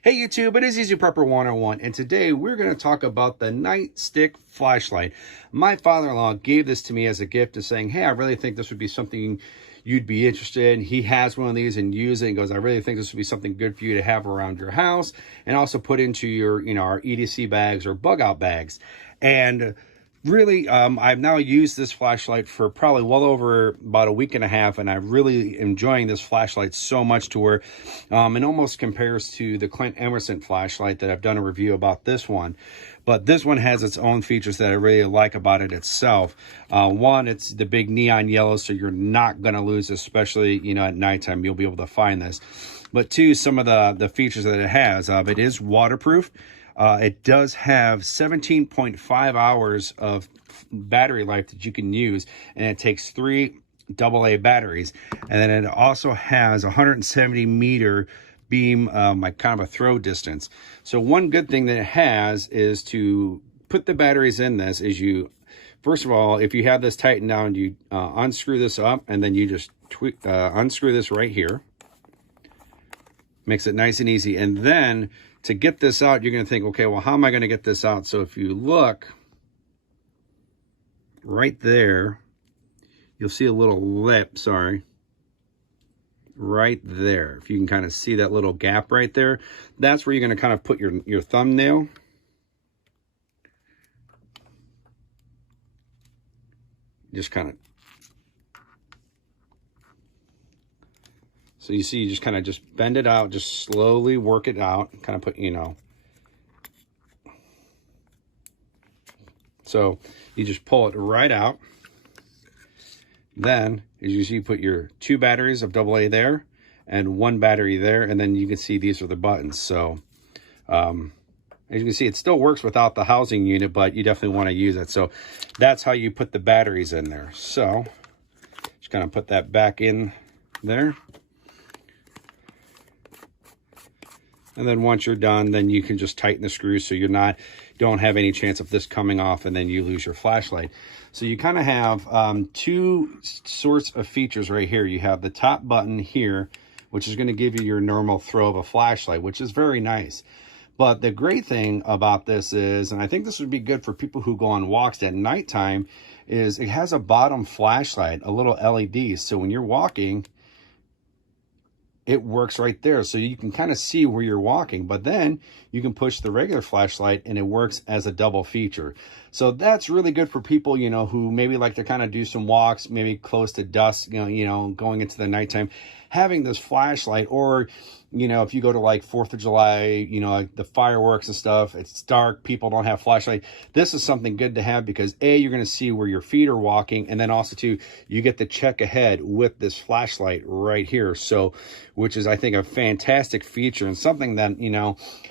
Hey YouTube, it is Easy Prepper 101, and today we're going to talk about the Nightstick flashlight. My father-in-law gave this to me as a gift of saying, hey, I really think this would be something you'd be interested in. He has one of these and use it and goes, I really think this would be something good for you to have around your house and also put into your, our EDC bags or bug out bags. And really, I've now used this flashlight for probably well over about a week and a half, and I'm really enjoying this flashlight so much to where it almost compares to the Clint Emerson flashlight that I've done a review about this one. But this one has its own features that I really like about it itself. One, it's the big neon yellow, so you're not going to lose, especially, at nighttime, you'll be able to find this. But two, some of the features that it has, it is waterproof. It does have 17.5 hours of battery life that you can use, and it takes 3 AA batteries. And then it also has 170 meter beam, like kind of a throw distance. So one good thing that it has is to put the batteries in this is you, first of all, if you have this tightened down, you unscrew this up, and then you just unscrew this right here. Makes it nice and easy. And then to get this out, you're going to think, okay, well, how am I going to get this out? So if you look right there, you'll see a little lip, right there. If you can kind of see that little gap right there, that's where you're going to kind of put your thumbnail. Just kind of, so you see, you just kind of just bend it out, just slowly work it out, kind of put, so you just pull it right out. Then, as you see, you put your 2 batteries of AA there and 1 battery there, and then you can see these are the buttons. So, as you can see, it still works without the housing unit, but you definitely want to use it. So that's how you put the batteries in there. So just kind of put that back in there. And then once you're done, then you can just tighten the screws so you're don't have any chance of this coming off and then you lose your flashlight. So you kind of have 2 sorts of features right here. You have the top button here, which is going to give you your normal throw of a flashlight, which is very nice. But the great thing about this is, and I think this would be good for people who go on walks at nighttime, is it has a bottom flashlight, a little LED. So when you're walking, it works right there, so you can kind of see where you're walking, but then you can push the regular flashlight and it works as a double feature. So that's really good for people, who maybe like to kind of do some walks, maybe close to dusk, going into the nighttime, having this flashlight. Or, if you go to like 4th of July, like the fireworks and stuff, it's dark, people don't have flashlight. This is something good to have because A, you're going to see where your feet are walking, and then also too, you get to check ahead with this flashlight right here. So, which is, I think, a fantastic feature and something that,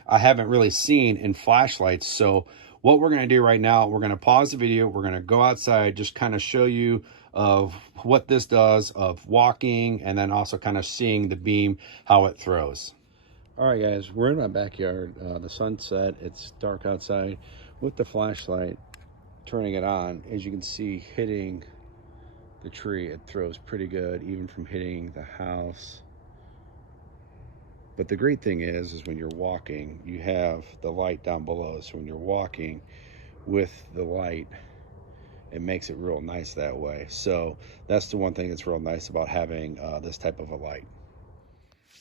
I haven't really seen in flashlights. So what we're going to do right now, we're going to pause the video. We're going to go outside, just kind of show you of what this does of walking, and then also kind of seeing the beam, how it throws. All right, guys, we're in my backyard. The sun's set. It's dark outside. With the flashlight, turning it on, as you can see, hitting the tree, it throws pretty good, even from hitting the house. But the great thing is when you're walking, you have the light down below. So when you're walking with the light, it makes it real nice that way. So that's the one thing that's real nice about having this type of a light.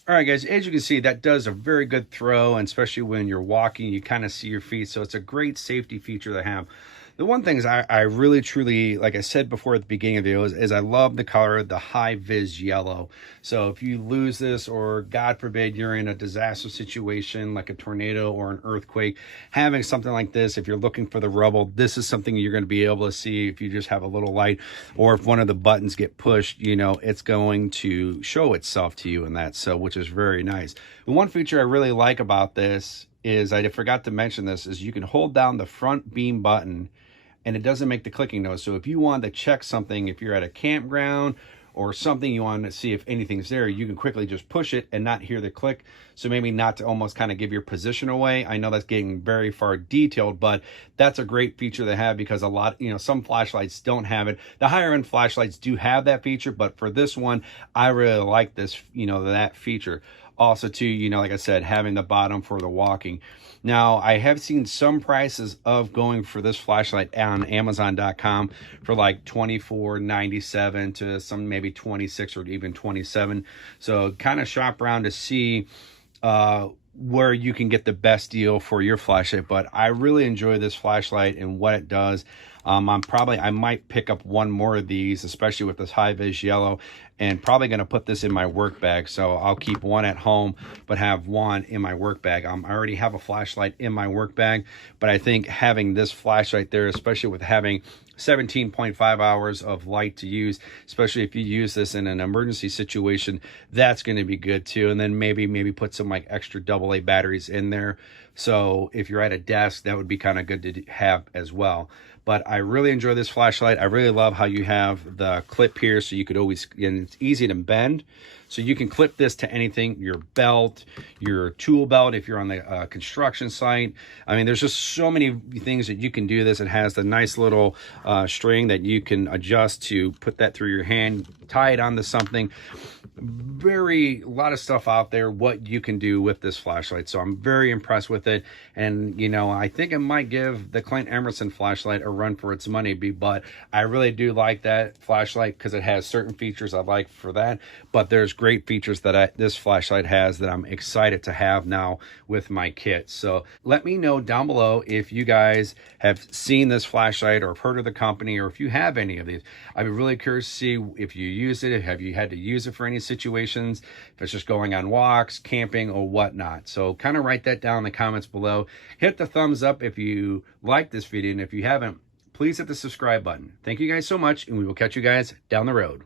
All right, guys, as you can see, that does a very good throw, and especially when you're walking, you kind of see your feet. So it's a great safety feature to have. The one thing is I really, truly, like I said before at the beginning of the video, is I love the color, the high vis yellow. So if you lose this, or God forbid, you're in a disaster situation like a tornado or an earthquake, having something like this, if you're looking for the rubble, this is something you're going to be able to see if you just have a little light, or if one of the buttons get pushed, it's going to show itself to you in that, so which is very nice. The one feature I really like about this is, I forgot to mention this, is you can hold down the front beam button and it doesn't make the clicking noise. So if you want to check something, if you're at a campground or something, you want to see if anything's there, you can quickly just push it and not hear the click. So maybe not to almost kind of give your position away. I know that's getting very far detailed, but that's a great feature to have, because a lot, some flashlights don't have it. The higher end flashlights do have that feature, but for this one, I really like this, that feature. also too, you know, like I said, having the bottom for the walking. Now, I have seen some prices of going for this flashlight on Amazon.com for like $24.97 to some maybe $26 or even $27. So kind of shop around to see where you can get the best deal for your flashlight. But I really enjoy this flashlight and what it does. I might pick up one more of these, especially with this high vis yellow, and probably going to put this in my work bag. So I'll keep one at home, but have one in my work bag. I already have a flashlight in my work bag, but I think having this flashlight there, especially with having 17.5 hours of light to use, especially if you use this in an emergency situation, that's going to be good too. And then maybe put some like extra AA batteries in there. So if you're at a desk, that would be kind of good to have as well. But I really enjoy this flashlight. I really love how you have the clip here, so you could always, and it's easy to bend. So you can clip this to anything, your belt, your tool belt, if you're on the construction site. I mean, there's just so many things that you can do this. It has the nice little string that you can adjust to put that through your hand, tie it onto something. A lot of stuff out there, what you can do with this flashlight. So I'm very impressed with it. And, you know, I think it might give the Clint Emerson flashlight a run for its money, but I really do like that flashlight because it has certain features I like for that. But there's great features that this flashlight has that I'm excited to have now with my kit. So let me know down below if you guys have seen this flashlight or have heard of the company, or if you have any of these. I'd be really curious to see if you use it, have you had to use it for any situations, if it's just going on walks, camping, or whatnot. So kind of write that down in the comments below. Hit the thumbs up if you like this video, and if you haven't, please hit the subscribe button. Thank you guys so much, and we will catch you guys down the road.